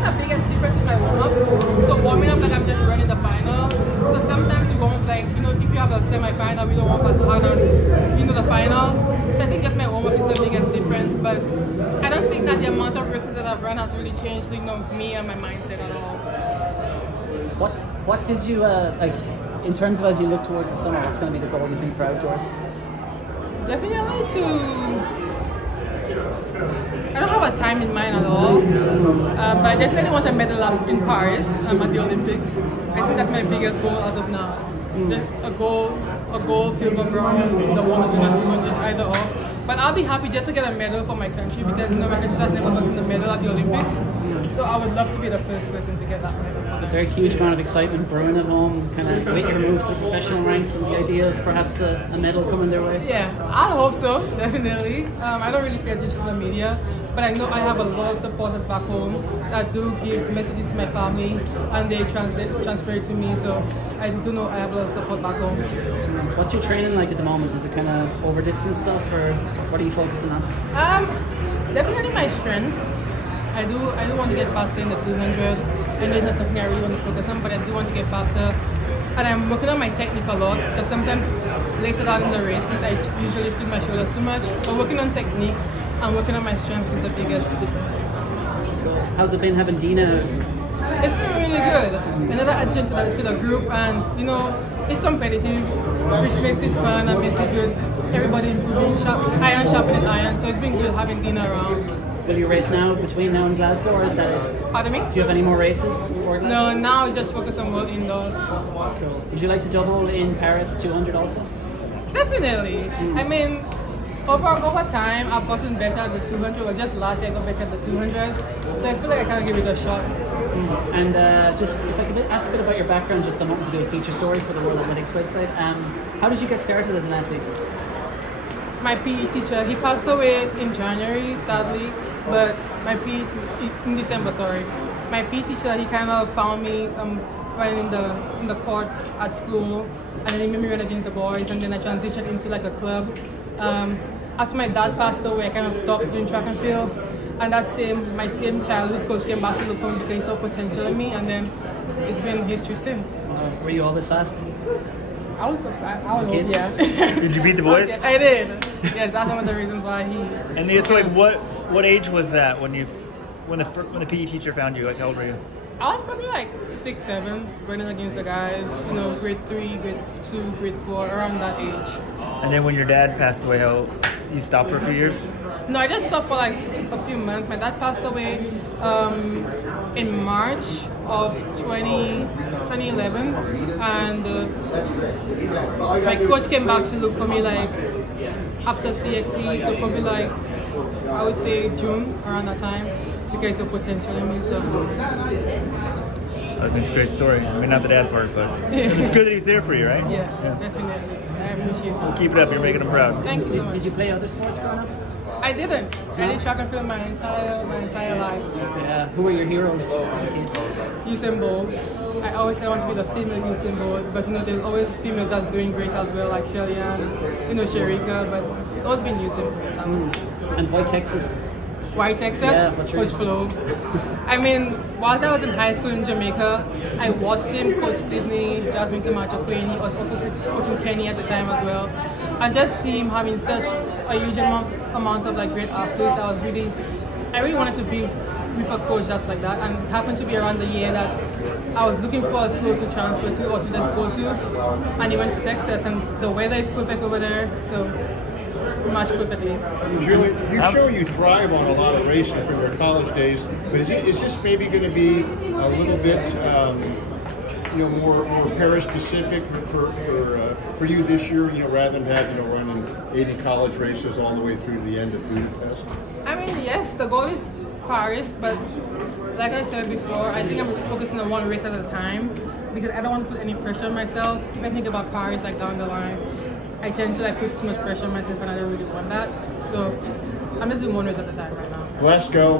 think the biggest difference is my warm-up. So warming up like I'm just running the final. So sometimes you warm up like, you know, if you have a semi-final, we don't warm up as hard as, you know, the final. So I think just my warm-up is the biggest difference. But I don't think that the amount of races that I've run has really changed, you know, me and my mindset at all. What did you, like, in terms of as you look towards the summer, what's going to be the goal you think for outdoors? Definitely I don't have a time in mind at all, but I definitely want a medal up in Paris at the Olympics. I think that's my biggest goal as of now. A gold, silver, bronze, the 100 and 200, either or. But I'll be happy just to get a medal for my country because, you know, my country has never gotten the medal at the Olympics. So I would love to be the first person to get that medal. Is there a huge amount of excitement brewing at home, kind of with your move to professional ranks and the idea of perhaps a medal coming their way? Yeah, I hope so, definitely. I don't really pay attention to the media, but I know I have a lot of supporters back home that do give messages to my family and they transfer it to me, so I do know I have a lot of support back home. What's your training like at the moment? Is it kind of over distance stuff or what are you focusing on? Definitely my strength. I do want to get faster in the 200. I know that's something I really want to focus on, but I do want to get faster. And I'm working on my technique a lot because sometimes later on in the races I usually swing my shoulders too much. But working on technique and working on my strength is the biggest difference. How's it been having Dina? It's been really good. Another addition to the group, and you know, it's competitive, which makes it fun and makes it good. Everybody improving, iron sharpening iron, so it's been good having Dina around. Will you race now between now and Glasgow, or is that it? Pardon me? Do you have any more races before Glasgow? No, now it's just focus on world indoors. Cool. Would you like to double in Paris 200 also? Definitely. I mean, over time, I've gotten better at the 200, or just last year I got better at the 200. So I feel like I can give it a shot. And just if I could ask a bit about your background, just I'm hoping to do a feature story for the World Athletics website. How did you get started as an athlete? My PE teacher, he passed away in January, sadly, but my PE in December, sorry. My PE teacher, he kind of found me running in the courts at school, and then he made me run against the boys, and then I transitioned into like a club. After my dad passed away, I kind of stopped doing track and field, and my same childhood coach came back to look for me because he saw potential in me, and then it's been history since. Were you always fast? I was, yeah. Did you beat the boys? I did. Yes, that's one of the reasons why he. And so, like, what age was that when the PE teacher found you? Like, how old were you? I was probably like 6, 7, running against the guys. You know, grade 3, grade 2, grade 4, around that age. And then when your dad passed away, you stopped for a few years? No, I just stopped for like a few months. My dad passed away in March of 2011, and my coach came back to look for me like after CXC, so probably like I would say June, around that time, because of potential in me. So That's a great story. I mean, not the dad part, but it's good that he's there for you, right? Yes, definitely. I appreciate it. Well, keep it up. You're making him proud. Thank you so much. Did you play other sports growing up? I didn't. I did track and field my entire life. Who were your heroes as a kid? Usain Bolt. I always said I want to be the female Usain Bolt, but you know there's always females that's doing great as well, like Julien, you know, Sharika, but it's always been Usain Bolt. And why Texas? Why Texas? Yeah, Coach Flo. I mean, whilst I was in high school in Jamaica, I watched him coach Sydney, Jasmine Camacho Queen. He was also coaching Kenny at the time as well. And just see him having such a huge amount of like great athletes, I really wanted to be with a coach that's like that, and it happened to be around the year that I was looking for a school to transfer to or to just go to, and he went to Texas, and the weather is perfect over there, so match perfectly. Julien, you show you thrive on a lot of racing from your college days, but is this maybe going to be a little bit more Paris specific for you this year, rather than having running 80 college races all the way through the end of Budapest? I mean, yes, the goal is Paris, but like I said before, I think I'm focusing on one race at a time because I don't want to put any pressure on myself. If I think about Paris like down the line, I tend to put too much pressure on myself, and I don't really want that. So I'm just doing one race at a time right now. Glasgow.